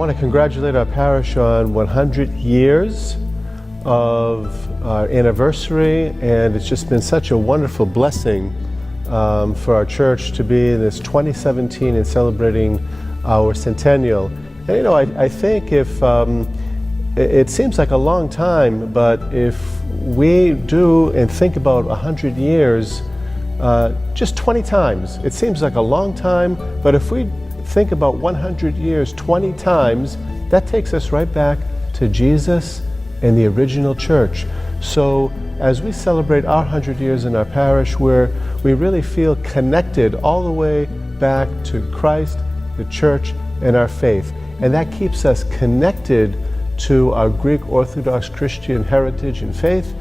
want to congratulate our parish on 100 years of our anniversary, and it's just been such a wonderful blessing for our church to be in this 2017 and celebrating our centennial. And you know, I think if it seems like a long time, but if we do and think about 100 years, just 20 times, it seems like a long time, but if we think about 100 years 20 times, that takes us right back to Jesus and the original church. So as we celebrate our 100 years in our parish, we really feel connected all the way back to Christ, the church, and our faith. And that keeps us connected to our Greek Orthodox Christian heritage and faith.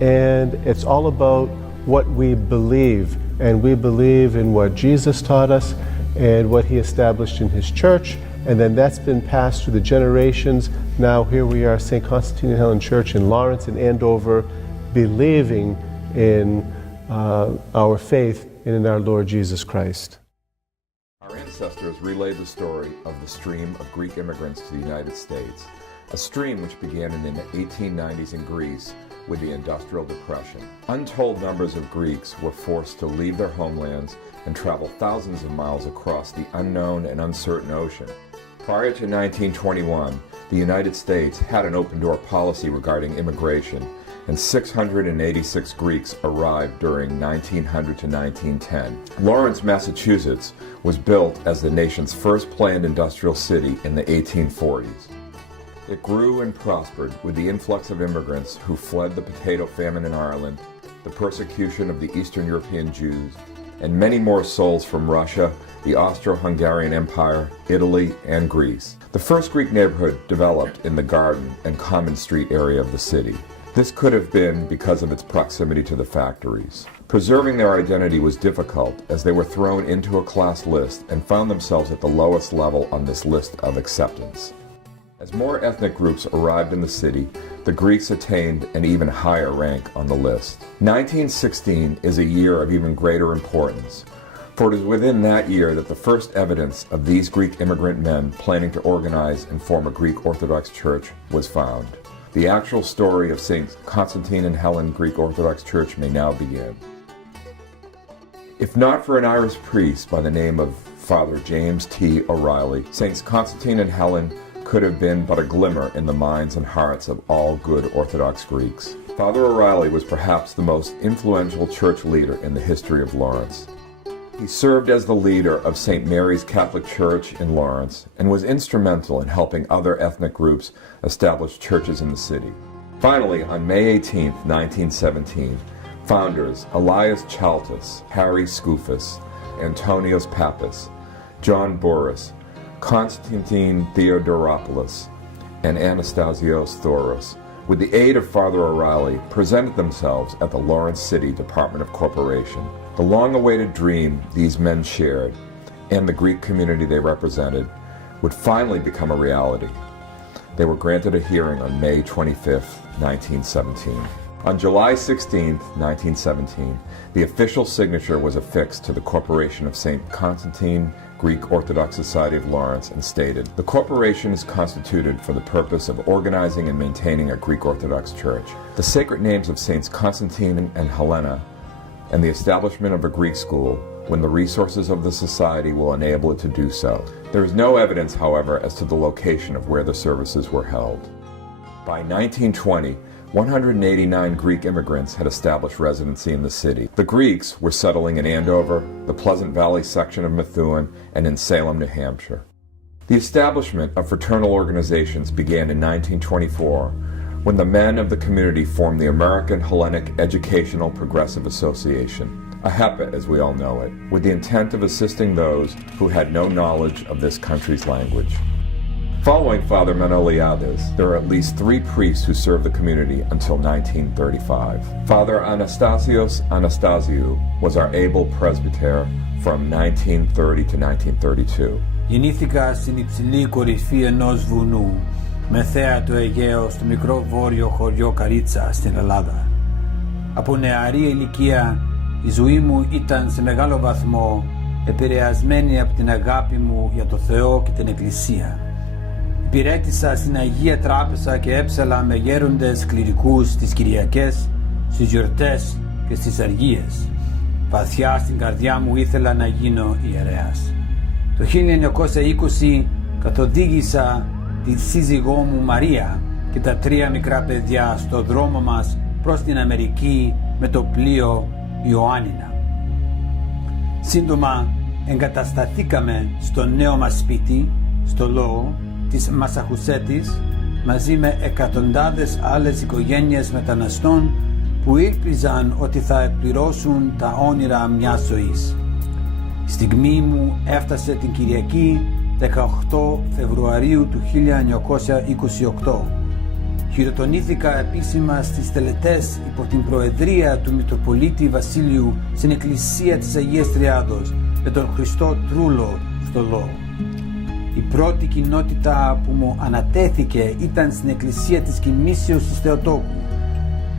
And it's all about what we believe. And we believe in what Jesus taught us and what he established in his church. And then that's been passed through the generations. Now here we are, St. Constantine and Helen Church in Lawrence and Andover, believing in our faith and in our Lord Jesus Christ. Our ancestors relayed the story of the stream of Greek immigrants to the United States, a stream which began in the 1890s in Greece with the Industrial Depression. Untold numbers of Greeks were forced to leave their homelands and travel thousands of miles across the unknown and uncertain ocean. Prior to 1921, the United States had an open-door policy regarding immigration, and 686 Greeks arrived during 1900 to 1910. Lawrence, Massachusetts was built as the nation's first planned industrial city in the 1840s. It grew and prospered with the influx of immigrants who fled the potato famine in Ireland, the persecution of the Eastern European Jews, and many more souls from Russia, the Austro-Hungarian Empire, Italy, and Greece. The first Greek neighborhood developed in the Garden and Common Street area of the city. This could have been because of its proximity to the factories. Preserving their identity was difficult as they were thrown into a class list and found themselves at the lowest level on this list of acceptance. As more ethnic groups arrived in the city, the Greeks attained an even higher rank on the list. 1916 is a year of even greater importance, for it is within that year that the first evidence of these Greek immigrant men planning to organize and form a Greek Orthodox Church was found. The actual story of St. Constantine and Helen Greek Orthodox Church may now begin. If not for an Irish priest by the name of Father James T. O'Reilly, Saints Constantine and Helen could have been but a glimmer in the minds and hearts of all good Orthodox Greeks. Father O'Reilly was perhaps the most influential church leader in the history of Lawrence. He served as the leader of St. Mary's Catholic Church in Lawrence and was instrumental in helping other ethnic groups establish churches in the city. Finally, on May 18, 1917, founders Elias Chaltis, Harry Skoufis, Antonios Pappas, John Boris, Constantine Theodoropoulos, and Anastasios Thoros, with the aid of Father O'Reilly, presented themselves at the Lawrence City Department of Corporation. The long-awaited dream these men shared, and the Greek community they represented, would finally become a reality. They were granted a hearing on May 25, 1917. On July 16, 1917, the official signature was affixed to the Corporation of St. Constantine Greek Orthodox Society of Lawrence and stated, "The corporation is constituted for the purpose of organizing and maintaining a Greek Orthodox Church. The sacred names of Saints Constantine and Helena and the establishment of a Greek school when the resources of the society will enable it to do so." There is no evidence, however, as to the location of where the services were held. By 1920, 189 Greek immigrants had established residency in the city. The Greeks were settling in Andover, the Pleasant Valley section of Methuen, and in Salem, New Hampshire. The establishment of fraternal organizations began in 1924, when the men of the community formed the American Hellenic Educational Progressive Association, AHEPA as we all know it, with the intent of assisting those who had no knowledge of this country's language. Following Father Manoliades, there are at least 3 priests who served the community until 1935. Father Anastasios Anastasiou was our able presbyter from 1930 to 1932. Γεννήθηκα στην υψηλή κορυφή ενός βουνού, με θέα το Αιγαίο στο μικρό βόρειο χωριό Καρίτσα στην Ελλάδα. Από νεαρή ηλικία η ζωή μου ήταν σε μεγάλο βαθμό επηρεασμένη από την αγάπη μου για το Θεό και την Εκκλησία. Υπηρέτησα στην Αγία Τράπεζα και έψαλα με γέροντες κληρικούς στις Κυριακές, στις γιορτές και στις αργίες. Βαθιά στην καρδιά μου ήθελα να γίνω ιερέας. Το 1920 καθοδήγησα τη σύζυγό μου Μαρία και τα 3 μικρά παιδιά στο δρόμο μας προς την Αμερική με το πλοίο Ιωάννινα. Σύντομα εγκατασταθήκαμε στο νέο μας σπίτι, στο Λόου της Μασαχουσέτης, μαζί με εκατοντάδες άλλες οικογένειες μεταναστών που ήλπιζαν ότι θα εκπληρώσουν τα όνειρα μιας ζωής. Η στιγμή μου έφτασε την Κυριακή 18 Φεβρουαρίου του 1928. Χειροτονήθηκα επίσημα στις τελετές υπό την προεδρία του Μητροπολίτη Βασίλειου στην Εκκλησία της Αγίας Τριάδος με τον Χριστό Τρούλο στο Λόου. Η πρώτη κοινότητα που μου ανατέθηκε ήταν στην Εκκλησία της Κοιμήσεως της Θεοτόκου,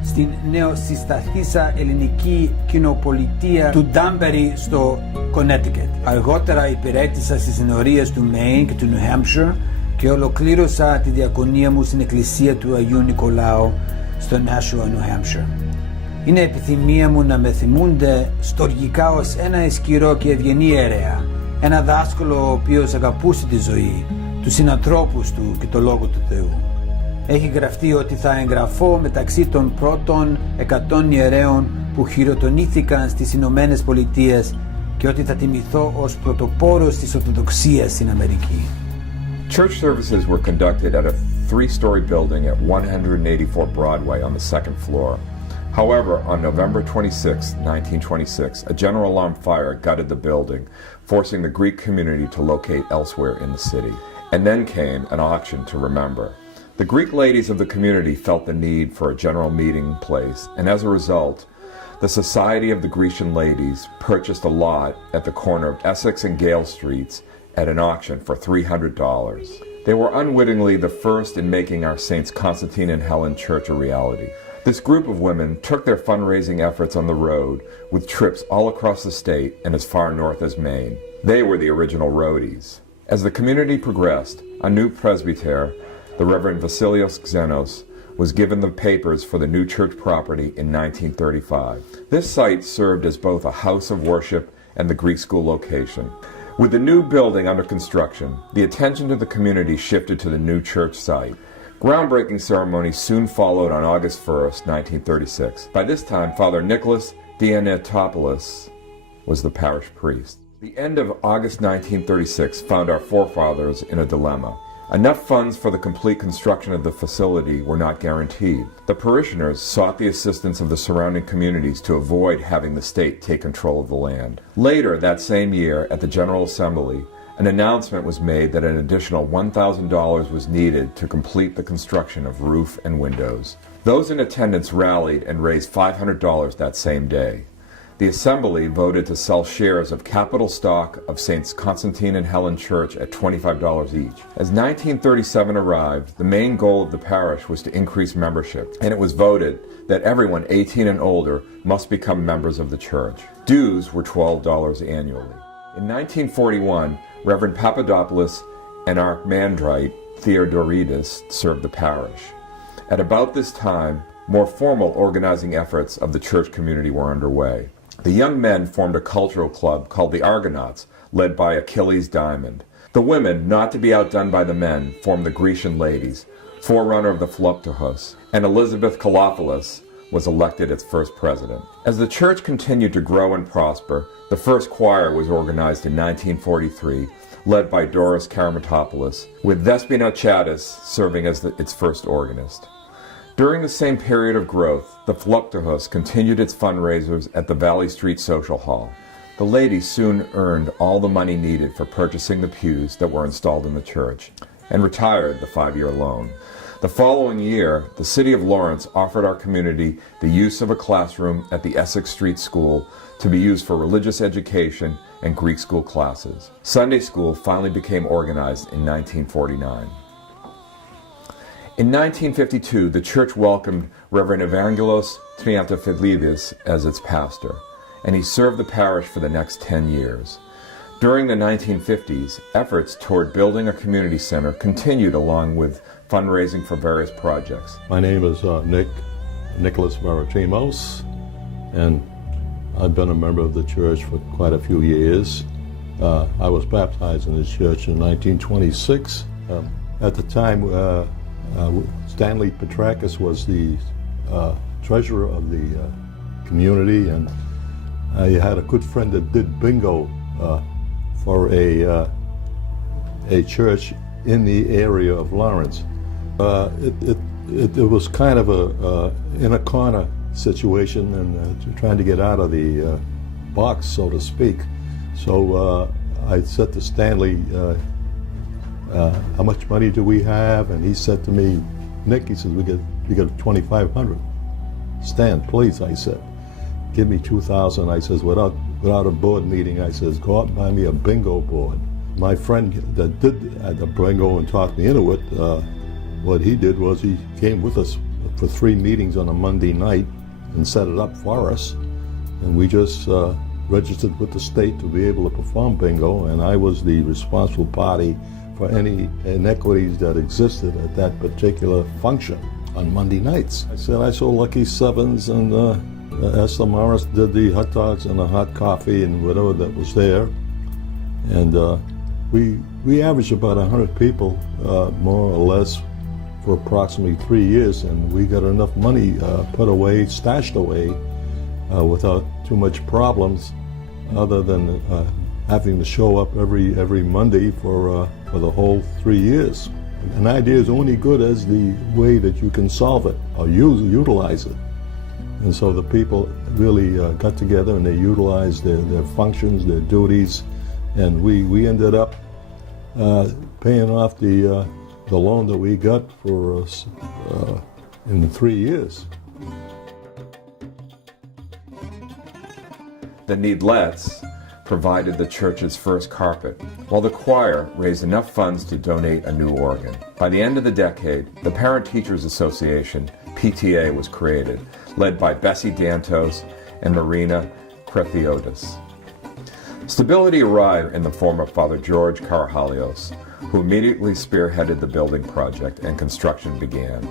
στην νεοσυσταθήσα ελληνική κοινοπολιτεία του Ντάμπερι στο Connecticut. Αργότερα υπηρέτησα στις συνορίες του Maine και του New Hampshire και ολοκλήρωσα τη διακονία μου στην Εκκλησία του Αγίου Νικολάου στο Nashua, New Hampshire. Είναι επιθυμία μου να με θυμούνται στοργικά ως ένα ισχυρό και ευγενή ιερέα, ένα δάσκαλο ο οποίος αγαπούσε τη ζωή, τους συνανθρώπους του και το Λόγο του Θεού. Έχει γραφτεί ότι θα εγγραφώ μεταξύ των πρώτων 100 ιερέων που χειροτονήθηκαν στις Ηνωμένες Πολιτείες και ότι θα τιμηθώ ως πρωτοπόρος της Ορθοδοξίας στην Αμερική. Church services were conducted at a 3-story building at 184 Broadway on the 2nd floor. However, on November 26, 1926, a general alarm fire gutted the building, forcing the Greek community to locate elsewhere in the city. And then came an auction to remember. The Greek ladies of the community felt the need for a general meeting place, and as a result, the Society of the Grecian Ladies purchased a lot at the corner of Essex and Gale Streets at an auction for $300. They were unwittingly the first in making our Saints Constantine and Helen church a reality. This group of women took their fundraising efforts on the road with trips all across the state and as far north as Maine. They were the original roadies. As the community progressed, a new presbyter, the Reverend Vasilios Xenos, was given the papers for the new church property in 1935. This site served as both a house of worship and the Greek school location. With the new building under construction, the attention to the community shifted to the new church site. Groundbreaking ceremony soon followed on August 1st, 1936. By this time, Father Nicholas Dianetopoulos was the parish priest. The end of August 1936 found our forefathers in a dilemma. Enough funds for the complete construction of the facility were not guaranteed. The parishioners sought the assistance of the surrounding communities to avoid having the state take control of the land. Later that same year, at the General Assembly, an announcement was made that an additional $1,000 was needed to complete the construction of roof and windows. Those in attendance rallied and raised $500 that same day. The Assembly voted to sell shares of capital stock of Saints Constantine and Helen Church at $25 each. As 1937 arrived, the main goal of the parish was to increase membership, and it was voted that everyone 18 and older must become members of the church. Dues were $12 annually. In 1941, Reverend Papadopoulos and Archimandrite Theodoridis served the parish. At about this time, more formal organizing efforts of the church community were underway. The young men formed a cultural club called the Argonauts, led by Achilles Diamond. The women, not to be outdone by the men, formed the Grecian Ladies, forerunner of the Philoptochos, and Elizabeth Kalopoulos was elected its first president. As the church continued to grow and prosper, the first choir was organized in 1943, led by Doris Karamatopoulos, with Despina Chattis serving as its first organist. During the same period of growth, the Philoptochos continued its fundraisers at the Valley Street Social Hall. The ladies soon earned all the money needed for purchasing the pews that were installed in the church, and retired the 5-year loan. The following year, the city of Lawrence offered our community the use of a classroom at the Essex Street School to be used for religious education and Greek school classes. Sunday school finally became organized in 1949. In 1952, the church welcomed Reverend Evangelos Triantafilidis as its pastor, and he served the parish for the next 10 years. During the 1950s, efforts toward building a community center continued along with fundraising for various projects. My name is Nicholas Maritimos, and I've been a member of the church for quite a few years. I was baptized in this church in 1926. At the time, Stanley Petrakis was the treasurer of the community, and I had a good friend that did bingo for a church in the area of Lawrence. It was kind of a in a corner situation, and trying to get out of the box, so to speak. So I said to Stanley, how much money do we have? And he said to me, Nick, he says, we get 2,500. Stan, please, I said, give me 2,000. I says, without a board meeting, I says, go out and buy me a bingo board. My friend that did the bingo and talked me into it, what he did was he came with us for 3 meetings on a Monday night and set it up for us. And we just registered with the state to be able to perform bingo, and I was the responsible party for any inequities that existed at that particular function on Monday nights. I said I sold Lucky Sevens, and Esther Morris did the hot dogs and the hot coffee and whatever that was there. And we averaged about 100 people, more or less, for approximately 3 years, and we got enough money put away, stashed away, without too much problems, other than having to show up every Monday for the whole 3 years. An idea is only good as the way that you can solve it or utilize it. And so the people really got together and they utilized their functions, their duties, and we ended up paying off the loan that we got for us in the 3 years. The Needlettes provided the church's first carpet, while the choir raised enough funds to donate a new organ. By the end of the decade, the Parent Teachers Association, PTA, was created, led by Bessie Dantos and Marina Krethiotis. Stability arrived in the form of Father George Karahalios, who immediately spearheaded the building project, and construction began.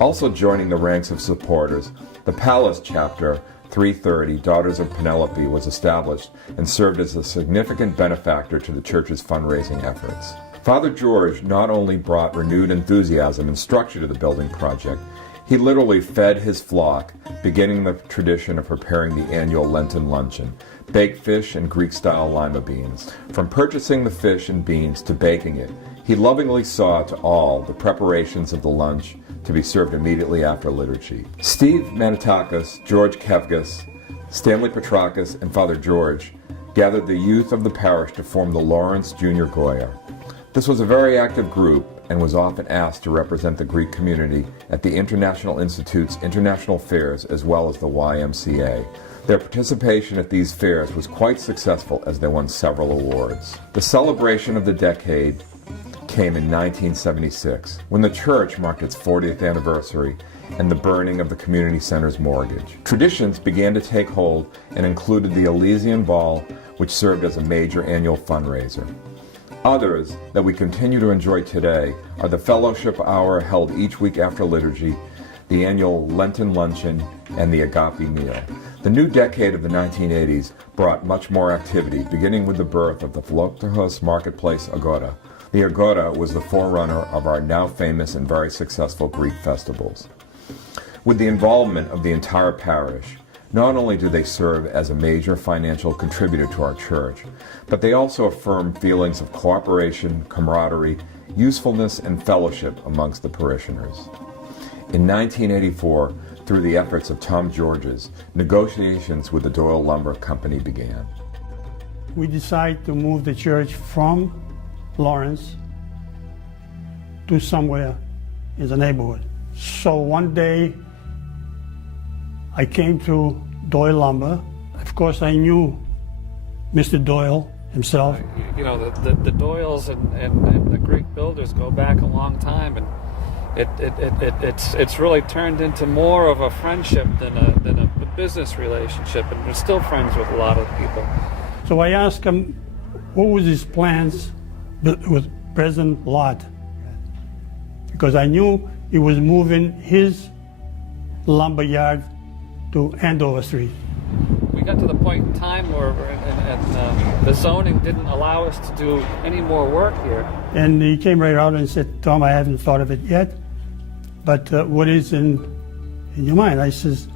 Also joining the ranks of supporters, the Palace Chapter 330, Daughters of Penelope, was established and served as a significant benefactor to the church's fundraising efforts. Father George not only brought renewed enthusiasm and structure to the building project, he literally fed his flock, beginning the tradition of preparing the annual Lenten luncheon, baked fish and Greek-style lima beans. From purchasing the fish and beans to baking it, he lovingly saw to all the preparations of the lunch to be served immediately after liturgy. Steve Manitakis, George Kevgas, Stanley Petrakis, and Father George gathered the youth of the parish to form the Lawrence Junior Goya. This was a very active group and was often asked to represent the Greek community at the International Institute's international fairs as well as the YMCA. Their participation at these fairs was quite successful as they won several awards. The celebration of the decade came in 1976, when the church marked its 40th anniversary and the burning of the community center's mortgage. Traditions began to take hold and included the Elysian Ball, which served as a major annual fundraiser. Others that we continue to enjoy today are the Fellowship Hour held each week after liturgy, the annual Lenten Luncheon, and the Agape Meal. The new decade of the 1980s brought much more activity, beginning with the birth of the Philoptochos Marketplace Agora. The Agora was the forerunner of our now famous and very successful Greek festivals. With the involvement of the entire parish, not only do they serve as a major financial contributor to our church, but they also affirm feelings of cooperation, camaraderie, usefulness, and fellowship amongst the parishioners. In 1984, through the efforts of Tom Georges, negotiations with the Doyle Lumber Company began. We decided to move the church from Lawrence to somewhere in the neighborhood. So one day I came to Doyle Lumber. Of course I knew Mr. Doyle himself. You know, the Doyles and the Greek builders go back a long time, and it's really turned into more of a friendship than a business relationship, and we're still friends with a lot of people. So I asked him, what was his plans with President Lott? Because I knew he was moving his lumber yard to Andover Street. We got to the point in time where the zoning didn't allow us to do any more work here. And he came right out and said, Tom, I haven't thought of it yet, but what is in your mind? I says,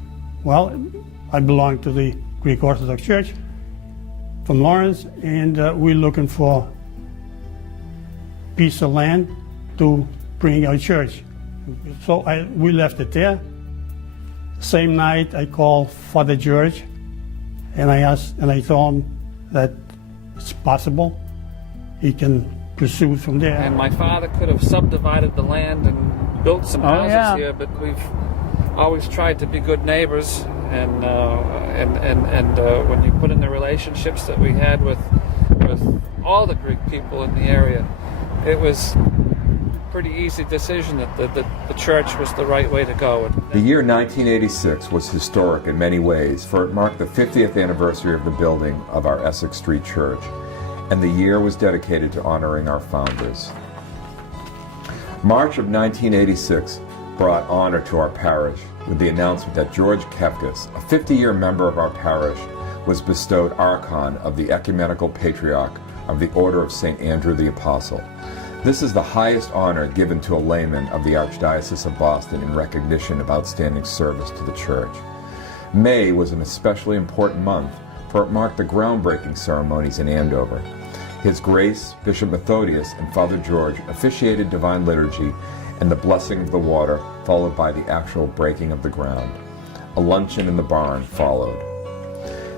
well, I belong to the Greek Orthodox Church from Lawrence, and we're looking for a piece of land to bring our church. So we left it there. Same night, I called Father George, and I told him that it's possible he can pursue from there. And my father could have subdivided the land and built some houses here, but we've always tried to be good neighbors. And when you put in the relationships that we had with all the Greek people in the area, it was a pretty easy decision that the church was the right way to go. The year 1986 was historic in many ways, for it marked the 50th anniversary of the building of our Essex Street Church, and the year was dedicated to honoring our founders. March of 1986 brought honor to our parish with the announcement that George Kefkis, a 50-year member of our parish, was bestowed Archon of the Ecumenical Patriarch of the Order of St. Andrew the Apostle. This is the highest honor given to a layman of the Archdiocese of Boston in recognition of outstanding service to the Church. May was an especially important month, for it marked the groundbreaking ceremonies in Andover. His Grace, Bishop Methodius, and Father George officiated Divine Liturgy and the blessing of the water, followed by the actual breaking of the ground. A luncheon in the barn followed.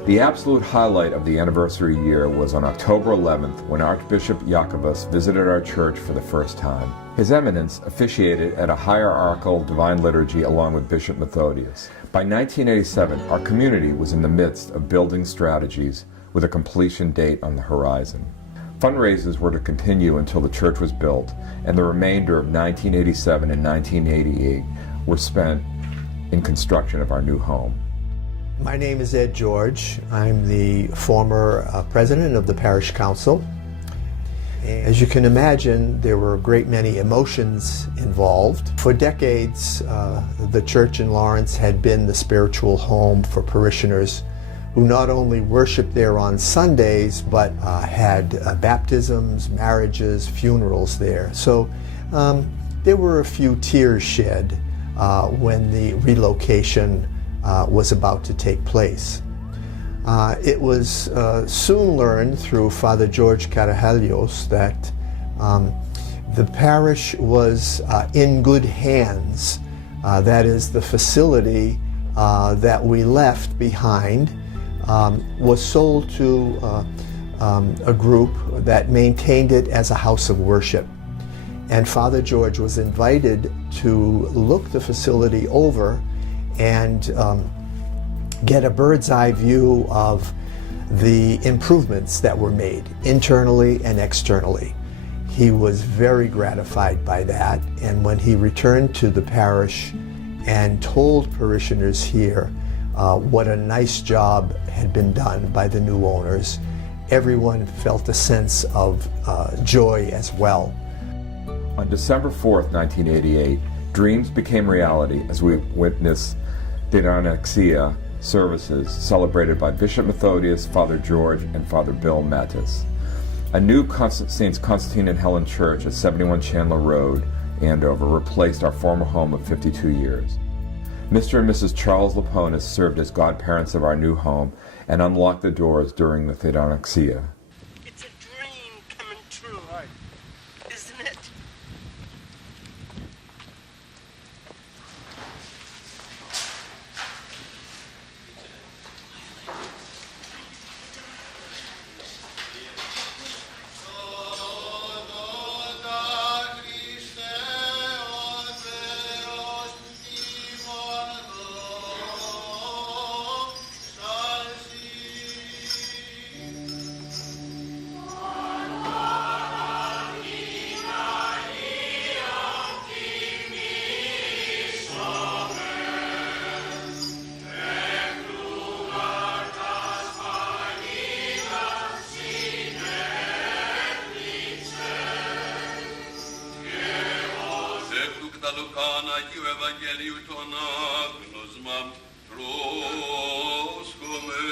The absolute highlight of the anniversary year was on October 11th, when Archbishop Jacobus visited our church for the first time. His Eminence officiated at a hierarchical Divine Liturgy along with Bishop Methodius. By 1987, our community was in the midst of building strategies with a completion date on the horizon. Fundraisers were to continue until the church was built, and the remainder of 1987 and 1988 were spent in construction of our new home. My name is Ed George. I'm the former president of the parish council. As you can imagine, there were a great many emotions involved. For decades, the church in Lawrence had been the spiritual home for parishioners who not only worshiped there on Sundays, but had baptisms, marriages, funerals there. So there were a few tears shed when the relocation was about to take place. It was soon learned through Father George Karahalios that the parish was in good hands. That is, the facility that we left behind was sold to a group that maintained it as a house of worship. And Father George was invited to look the facility over and get a bird's eye view of the improvements that were made internally and externally. He was very gratified by that, and when he returned to the parish and told parishioners here what a nice job had been done by the new owners, everyone felt a sense of joy as well. On December 4th, 1988, dreams became reality as we witnessed Documentaries services celebrated by Bishop Methodius, Father George, and Father Bill Mattis. A new Saints Constantine and Helen Church at 71 Chandler Road, Andover, replaced our former home of 52 years. Mr. and Mrs. Charles Laponis served as godparents of our new home and unlocked the doors during the Theodoxia. It's a dream coming true, isn't it? το καν Αγίου Ευαγγελίου των άγνωσμα πρόσχομαι.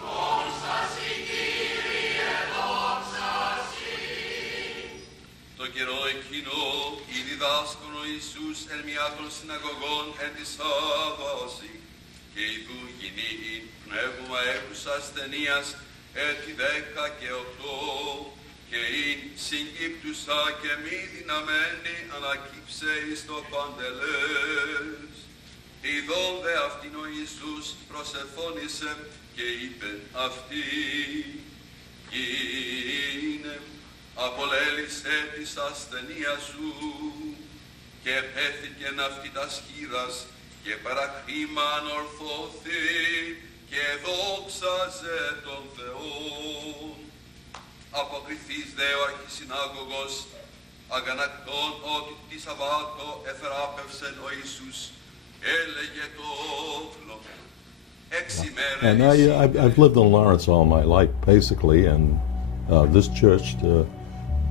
Δόξα σοι, Κύριε, δόξα σοι. Το καιρό εκείνο η διδάσκον ο Ιησούς εν μια των συναγωγών εν της Άβαση και ιδού γινή πνεύμα έχουσα ασθενείας έτη 18 και ειν συγκύπτουσα και μη δυναμένη ανακύψε εις το παντελές. Ιδών δε αυτήν ο Ιησούς προσεφώνησε και είπε αυτή γίνε απολέλησε της ασθενείας σου και πέθηκεν αυτή τας χείρας και παρακρίμαν ορθώθη και δόξαζε τον Θεόν. Αποκριθείς δε ο αρχισυνάγωγος αγανακτών ότι τη Σαββάτο εθεράπευσεν ο Ιησούς έλεγε το όφλο 6 μέρες. And I've lived in Lawrence all my life basically, and this church,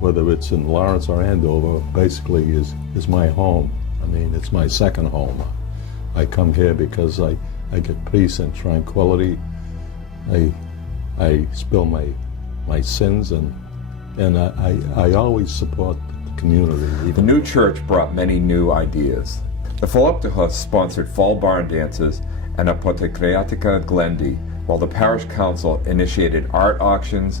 whether it's in Lawrence or Andover, basically is my home. I mean, it's my second home. I come here because I get peace and tranquility. I spill my sins, and I always support the community. The new church brought many new ideas. The Philoptochos sponsored fall barn dances and apotekriatika glendi, while the parish council initiated art auctions,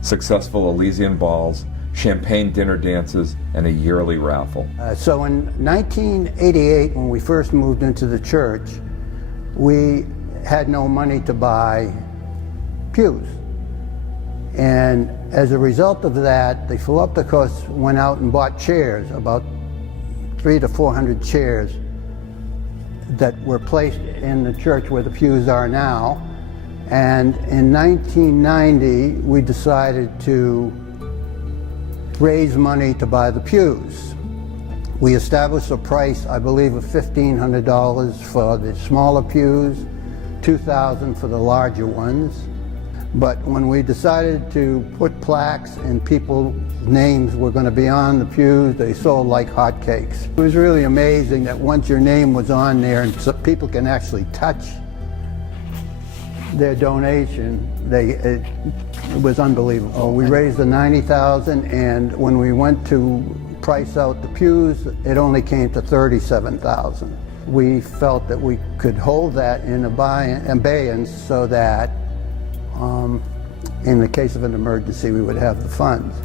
successful Elysian balls, champagne dinner dances, and a yearly raffle. So in 1988, when we first moved into the church, we had no money to buy pews. And as a result of that, the Philoptochos went out and bought chairs, about 300 to 400 chairs that were placed in the church where the pews are now. And in 1990, we decided to raise money to buy the pews. We established a price, I believe, of $1,500 for the smaller pews, $2,000 for the larger ones. But when we decided to put plaques and people's names were going to be on the pews, they sold like hotcakes. It was really amazing that once your name was on there and so people can actually touch their donation, it was unbelievable. We raised the $90,000, and when we went to price out the pews, it only came to $37,000. We felt that we could hold that in abeyance so that in the case of an emergency, we would have the funds.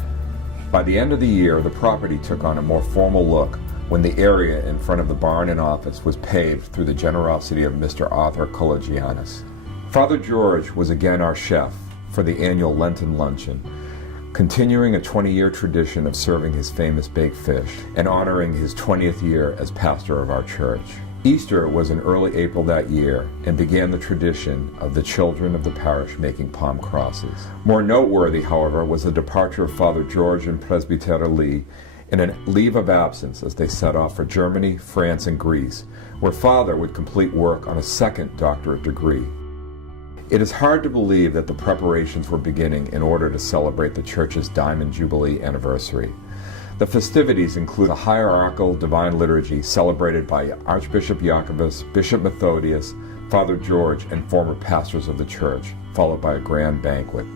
By the end of the year, the property took on a more formal look when the area in front of the barn and office was paved through the generosity of Mr. Arthur Kologianis. Father George was again our chef for the annual Lenten luncheon, continuing a 20-year tradition of serving his famous baked fish and honoring his 20th year as pastor of our church. Easter was in early April that year and began the tradition of the children of the parish making palm crosses. More noteworthy, however, was the departure of Father George and Presbyter Lee in a leave of absence as they set off for Germany, France, and Greece, where Father would complete work on a second doctorate degree. It is hard to believe that the preparations were beginning in order to celebrate the Church's Diamond Jubilee anniversary. The festivities include a hierarchical divine liturgy celebrated by Archbishop Jacobus, Bishop Methodius, Father George, and former pastors of the church, followed by a grand banquet.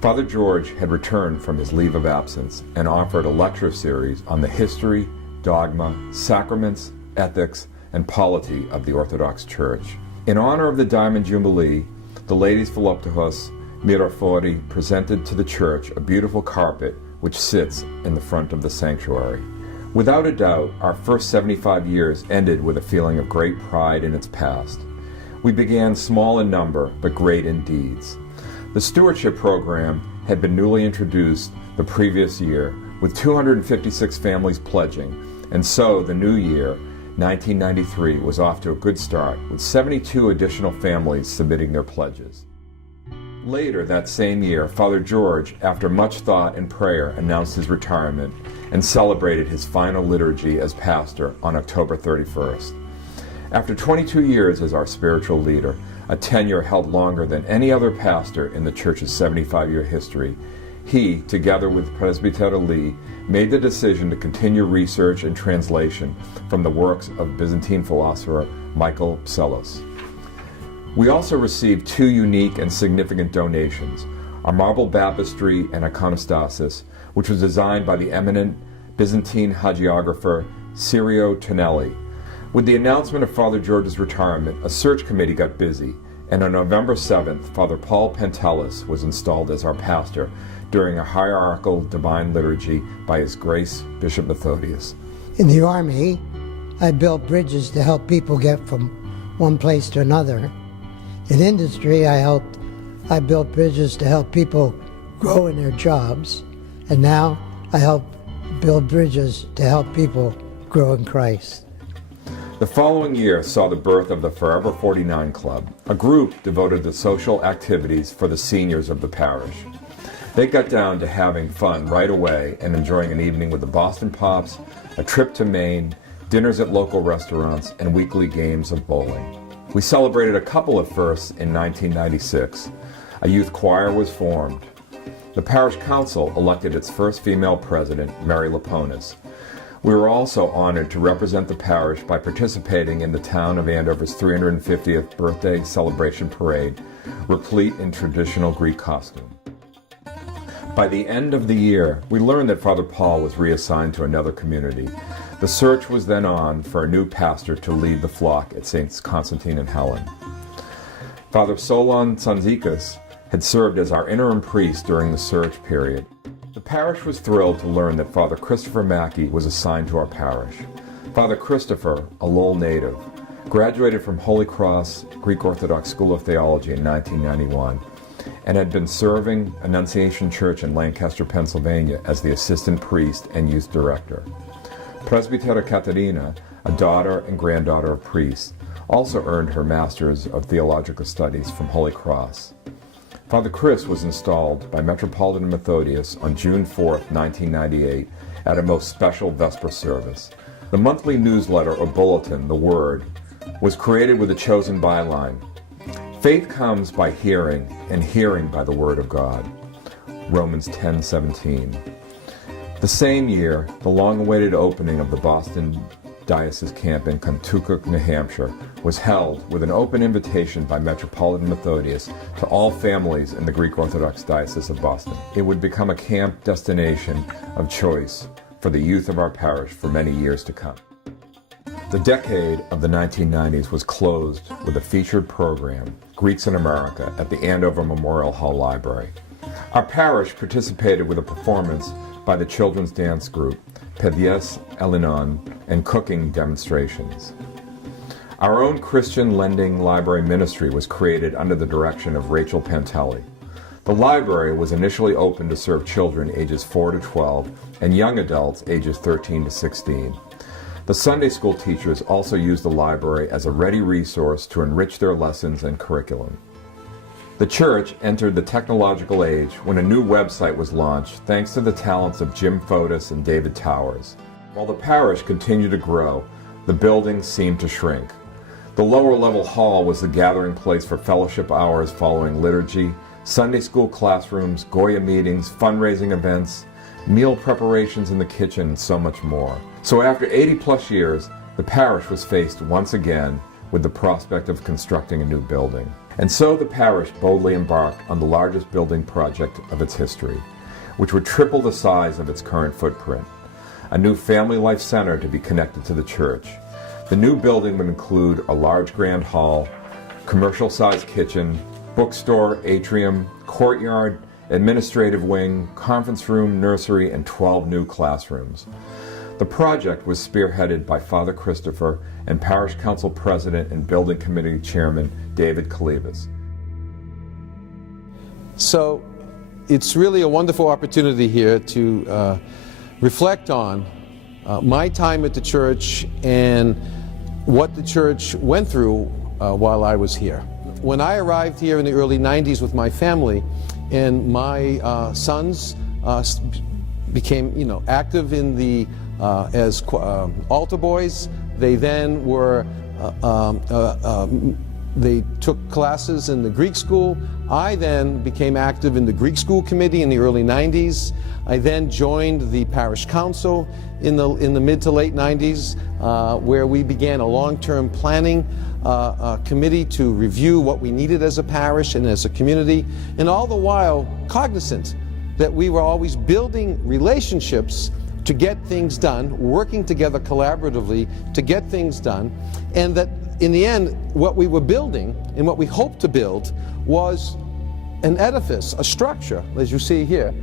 Father George had returned from his leave of absence and offered a lecture series on the history, dogma, sacraments, ethics, and polity of the Orthodox Church. In honor of the Diamond Jubilee, the ladies Philoptochos Mirafori presented to the church a beautiful carpet which sits in the front of the sanctuary. Without a doubt, our first 75 years ended with a feeling of great pride in its past. We began small in number, but great in deeds. The stewardship program had been newly introduced the previous year, with 256 families pledging, and so the new year, 1993, was off to a good start, with 72 additional families submitting their pledges. Later that same year, Father George, after much thought and prayer, announced his retirement and celebrated his final liturgy as pastor on October 31st. After 22 years as our spiritual leader, a tenure held longer than any other pastor in the church's 75-year history, he, together with Presbyter Lee, made the decision to continue research and translation from the works of Byzantine philosopher Michael Psellos. We also received two unique and significant donations: our marble baptistry and iconostasis, which was designed by the eminent Byzantine hagiographer Sirio Tonelli. With the announcement of Father George's retirement, a search committee got busy, and on November 7th, Father Paul Pentelis was installed as our pastor during a hierarchical divine liturgy by His Grace Bishop Methodius. In the Army, I built bridges to help people get from one place to another. In industry, I built bridges to help people grow in their jobs, and now I help build bridges to help people grow in Christ. The following year saw the birth of the Forever 49 Club, a group devoted to social activities for the seniors of the parish. They got down to having fun right away and enjoying an evening with the Boston Pops, a trip to Maine, dinners at local restaurants, and weekly games of bowling. We celebrated a couple of firsts in 1996. A youth choir was formed. The parish council elected its first female president, Mary Laponis. We were also honored to represent the parish by participating in the town of Andover's 350th birthday celebration parade, replete in traditional Greek costume. By the end of the year, we learned that Father Paul was reassigned to another community. The search was then on for a new pastor to lead the flock at Saints Constantine and Helen. Father Solon Sanzikas had served as our interim priest during the search period. The parish was thrilled to learn that Father Christopher Mackey was assigned to our parish. Father Christopher, a Lowell native, graduated from Holy Cross Greek Orthodox School of Theology in 1991 and had been serving Annunciation Church in Lancaster, Pennsylvania as the assistant priest and youth director. Presbytera Katerina, a daughter and granddaughter of priests, also earned her Master's of Theological Studies from Holy Cross. Father Chris was installed by Metropolitan Methodius on June 4, 1998, at a most special Vesper service. The monthly newsletter or bulletin, The Word, was created with a chosen byline: "Faith comes by hearing, and hearing by the Word of God." Romans 10:17. The same year, the long-awaited opening of the Boston Diocese camp in Kentucky, New Hampshire, was held with an open invitation by Metropolitan Methodius to all families in the Greek Orthodox Diocese of Boston. It would become a camp destination of choice for the youth of our parish for many years to come. The decade of the 1990s was closed with a featured program, Greeks in America, at the Andover Memorial Hall Library. Our parish participated with a performance by the children's dance group, Patsios, Helen, and cooking demonstrations. Our own Christian Lending Library Ministry was created under the direction of Rachel Pantelli. The library was initially open to serve children ages 4 to 12 and young adults ages 13 to 16. The Sunday school teachers also used the library as a ready resource to enrich their lessons and curriculum. The church entered the technological age when a new website was launched thanks to the talents of Jim Fotis and David Towers. While the parish continued to grow, the building seemed to shrink. The lower level hall was the gathering place for fellowship hours following liturgy, Sunday school classrooms, Goya meetings, fundraising events, meal preparations in the kitchen, and so much more. So after 80 plus years, the parish was faced once again with the prospect of constructing a new building. And so the parish boldly embarked on the largest building project of its history, which would triple the size of its current footprint. A new family life center to be connected to the church. The new building would include a large grand hall, commercial-sized kitchen, bookstore, atrium, courtyard, administrative wing, conference room, nursery, and 12 new classrooms. The project was spearheaded by Father Christopher and Parish Council President and Building Committee Chairman David Kalibas. So it's really a wonderful opportunity here to reflect on my time at the church and what the church went through while I was here. When I arrived here in the early 90s with my family, and my sons became, active in the as altar boys. They then were They took classes in the Greek school. I then became active in the Greek school committee in the early 90s. I then joined the parish council in the mid to late 90s, where we began a long-term planning committee to review what we needed as a parish and as a community, and all the while cognizant that we were always building relationships to get things done, working together collaboratively to get things done, and that in the end, what we were building and what we hoped to build was an edifice, a structure, as you see here,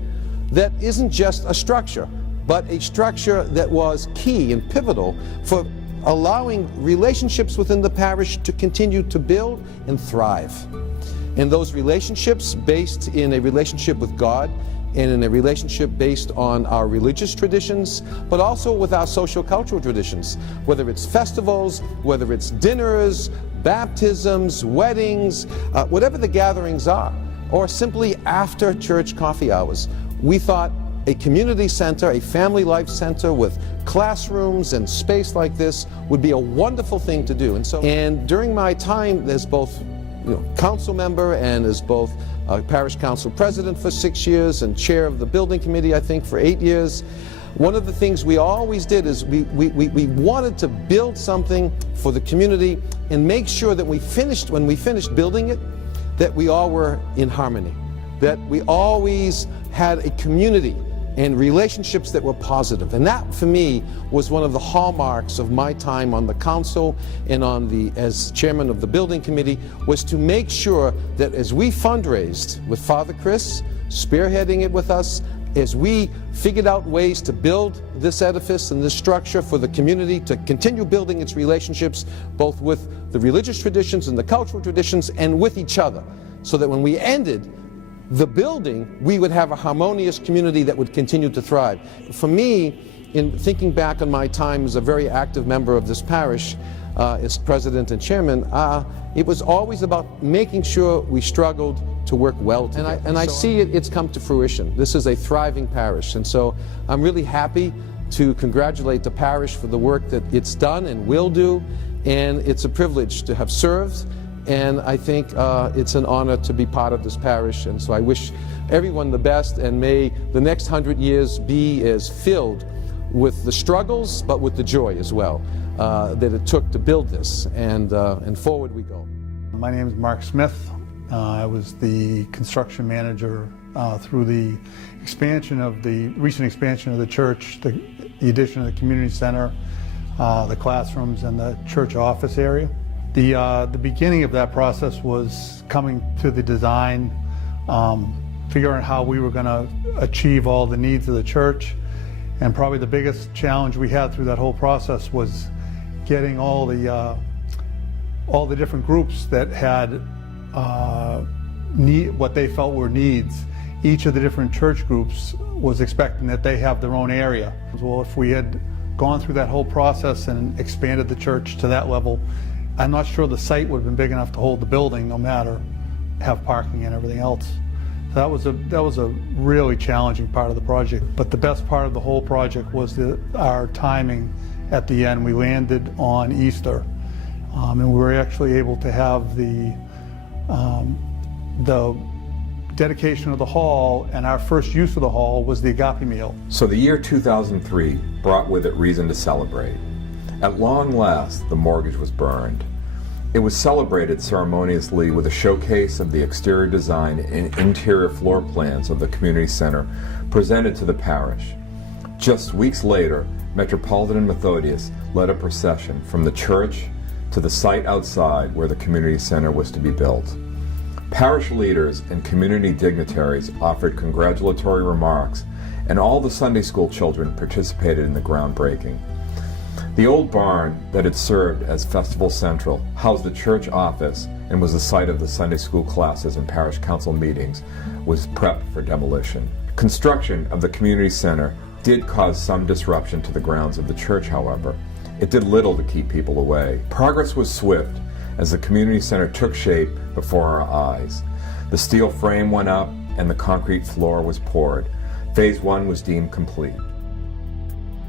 that isn't just a structure, but a structure that was key and pivotal for allowing relationships within the parish to continue to build and thrive. And those relationships based in a relationship with God and in a relationship based on our religious traditions, but also with our social cultural traditions, whether it's festivals, whether it's dinners, baptisms, weddings, whatever the gatherings are, or simply after church coffee hours. We thought a community center, a family life center with classrooms and space like this would be a wonderful thing to do. And during my time as both council member and as both parish council president for 6 years and chair of the building committee, I think, for 8 years, one of the things we always did is we wanted to build something for the community and make sure that when we finished building it, that we all were in harmony, that we always had a community and relationships that were positive. And that, for me, was one of the hallmarks of my time on the council and as chairman of the building committee, was to make sure that as we fundraised with Father Chris, spearheading it with us, as we figured out ways to build this edifice and this structure for the community to continue building its relationships, both with the religious traditions and the cultural traditions and with each other, so that when we ended the building, we would have a harmonious community that would continue to thrive. For me, in thinking back on my time as a very active member of this parish, as president and chairman, it was always about making sure we struggled to work well together. And I see it's come to fruition. This is a thriving parish, and so I'm really happy to congratulate the parish for the work that it's done and will do, and it's a privilege to have served. And I think it's an honor to be part of this parish. And so I wish everyone the best, and may the next 100 years be as filled with the struggles, but with the joy as well, that it took to build this. And forward we go. My name is Mark Smith. I was the construction manager through the recent expansion of the church, the addition of the community center, the classrooms, and the church office area. The beginning of that process was coming to the design, figuring out how we were going to achieve all the needs of the church, and probably the biggest challenge we had through that whole process was getting all the different groups that had what they felt were needs. Each of the different church groups was expecting that they have their own area. Well, if we had gone through that whole process and expanded the church to that level, I'm not sure the site would have been big enough to hold the building, no matter have parking and everything else. So that was a really challenging part of the project. But the best part of the whole project was our timing at the end. We landed on Easter, and we were actually able to have the dedication of the hall, and our first use of the hall was the agape meal. So the year 2003 brought with it reason to celebrate. At long last, the mortgage was burned. It was celebrated ceremoniously with a showcase of the exterior design and interior floor plans of the community center presented to the parish. Just weeks later, Metropolitan and Methodius led a procession from the church to the site outside where the community center was to be built. Parish leaders and community dignitaries offered congratulatory remarks, and all the Sunday school children participated in the groundbreaking. The old barn that had served as Festival Central housed the church office and was the site of the Sunday school classes and parish council meetings was prepped for demolition. Construction of the community center did cause some disruption to the grounds of the church, however. It did little to keep people away. Progress was swift as the community center took shape before our eyes. The steel frame went up and the concrete floor was poured. Phase 1 was deemed complete.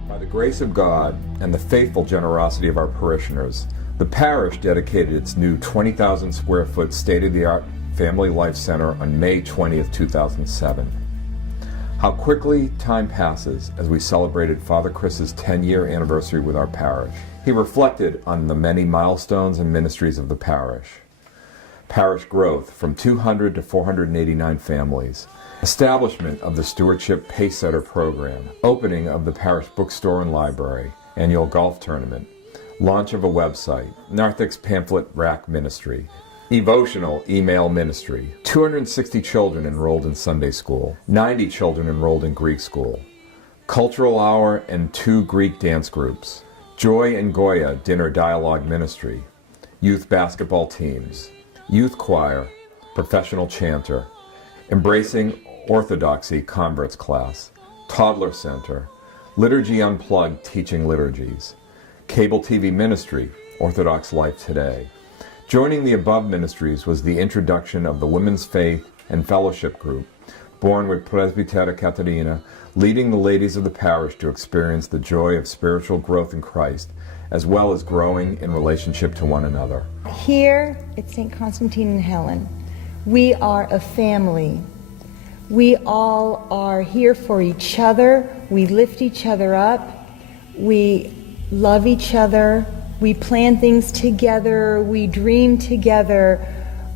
By the grace of God and the faithful generosity of our parishioners, The parish dedicated its new 20,000 square foot state-of-the-art Family Life Center on May 20th, 2007. How quickly time passes as we celebrated Father Chris's 10-year anniversary with our parish. He reflected on the many milestones and ministries of the parish. Parish growth from 200 to 489 families, establishment of the Stewardship Pacesetter program, opening of the parish bookstore and library, annual golf tournament, launch of a website, narthex pamphlet rack ministry, devotional email ministry, 260 children enrolled in Sunday school, 90 children enrolled in Greek school, cultural hour and 2 Greek dance groups, Joy and Goya dinner dialogue ministry, youth basketball teams, youth choir, professional chanter, embracing Orthodoxy converts class, toddler center, liturgy unplugged teaching liturgies, cable TV ministry, Orthodox Life Today. Joining the above ministries was the introduction of the Women's Faith and Fellowship Group, born with Presbytera Caterina, leading the ladies of the parish to experience the joy of spiritual growth in Christ, as well as growing in relationship to one another. Here at St. Constantine and Helen, we are a family. We all are here for each other. We lift each other up. We love each other. We plan things together. We dream together.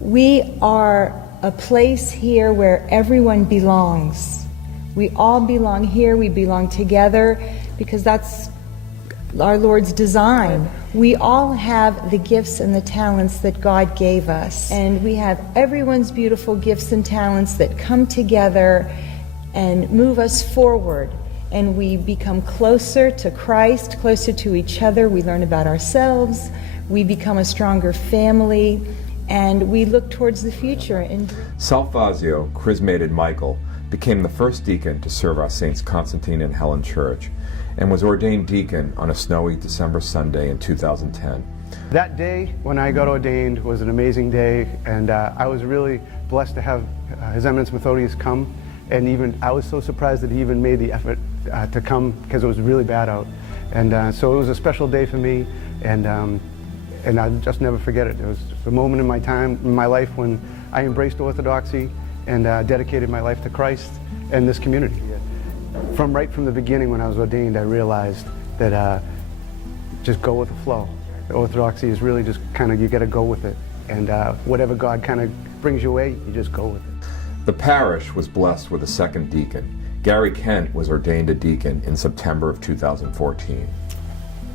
We are a place here where everyone belongs. We all belong here. We belong together because that's our Lord's design. We all have the gifts and the talents that God gave us. And we have everyone's beautiful gifts and talents that come together and move us forward. And we become closer to Christ, closer to each other. We learn about ourselves. We become a stronger family. And we look towards the future. Salvazio, chrismated Michael, became the first deacon to serve our Saints Constantine and Helen Church, and was ordained deacon on a snowy December Sunday in 2010. That day when I got ordained was an amazing day, and I was really blessed to have His Eminence Methodius come, and even I was so surprised that he even made the effort to come because it was really bad out. And so it was a special day for me, and I'll just never forget it. It was a moment in my life when I embraced Orthodoxy and dedicated my life to Christ and this community. Right from the beginning when I was ordained, I realized that just go with the flow. Orthodoxy is really just kind of, you got to go with it. And whatever God kind of brings your way, you just go with it. The parish was blessed with a second deacon. Gary Kent was ordained a deacon in September of 2014.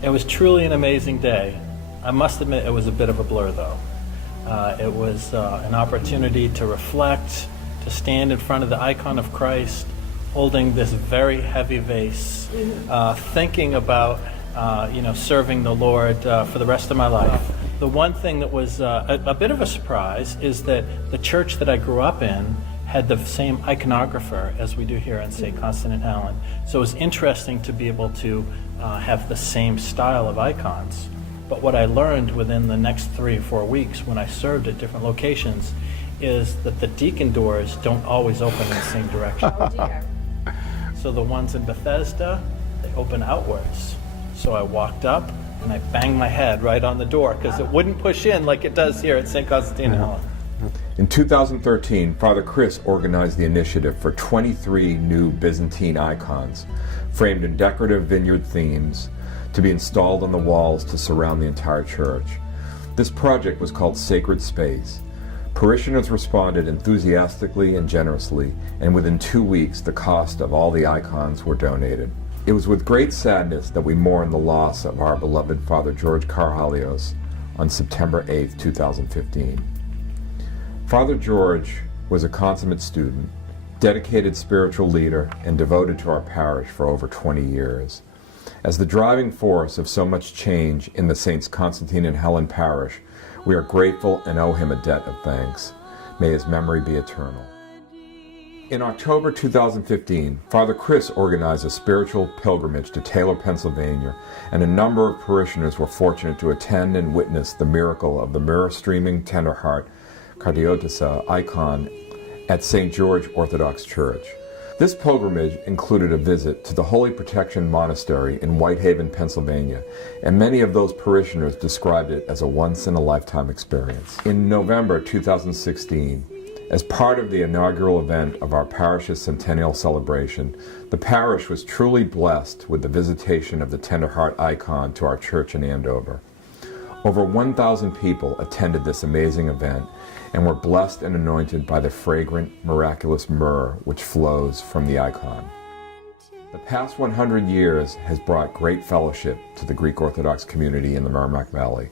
It was truly an amazing day. I must admit it was a bit of a blur though. It was an opportunity to reflect, to stand in front of the icon of Christ, holding this very heavy vase, thinking about serving the Lord for the rest of my life. The one thing that was a bit of a surprise is that the church that I grew up in had the same iconographer as we do here in St. Constantine and Helen. So it was interesting to be able to have the same style of icons. But what I learned within the next 3 or 4 weeks when I served at different locations is that the deacon doors don't always open in the same direction. Oh dear. So the ones in Bethesda, they open outwards. So I walked up and I banged my head right on the door because it wouldn't push in like it does here at St. Constantine and Helen. In 2013, Father Chris organized the initiative for 23 new Byzantine icons, framed in decorative vineyard themes, to be installed on the walls to surround the entire church. This project was called Sacred Space. Parishioners responded enthusiastically and generously, and within 2 weeks the cost of all the icons were donated. It was with great sadness that we mourn the loss of our beloved Father George Karhalios on September 8, 2015. Father George was a consummate student, dedicated spiritual leader, and devoted to our parish for over 20 years. As the driving force of so much change in the Saints Constantine and Helen parish, we are grateful and owe him a debt of thanks. May his memory be eternal. In October 2015, Father Chris organized a spiritual pilgrimage to Taylor, Pennsylvania, and a number of parishioners were fortunate to attend and witness the miracle of the mirror-streaming tender heart Cardiotissa icon at St. George Orthodox Church. This pilgrimage included a visit to the Holy Protection Monastery in Whitehaven, Pennsylvania, and many of those parishioners described it as a once-in-a-lifetime experience. In November 2016, as part of the inaugural event of our parish's centennial celebration, the parish was truly blessed with the visitation of the Tender Heart icon to our church in Andover. Over 1,000 people attended this amazing event and were blessed and anointed by the fragrant, miraculous myrrh which flows from the icon. The past 100 years has brought great fellowship to the Greek Orthodox community in the Merrimack Valley.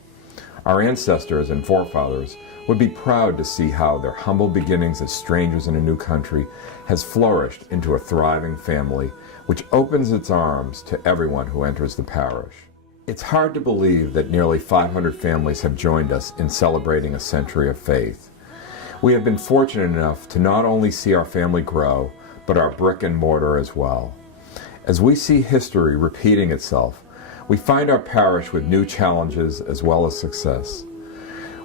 Our ancestors and forefathers would be proud to see how their humble beginnings as strangers in a new country has flourished into a thriving family which opens its arms to everyone who enters the parish. It's hard to believe that nearly 500 families have joined us in celebrating a century of faith. We have been fortunate enough to not only see our family grow, but our brick and mortar as well. As we see history repeating itself, we find our parish with new challenges as well as success.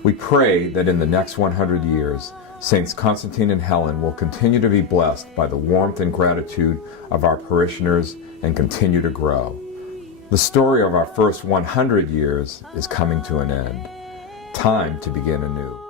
We pray that in the next 100 years, Saints Constantine and Helen will continue to be blessed by the warmth and gratitude of our parishioners and continue to grow. The story of our first 100 years is coming to an end. Time to begin anew.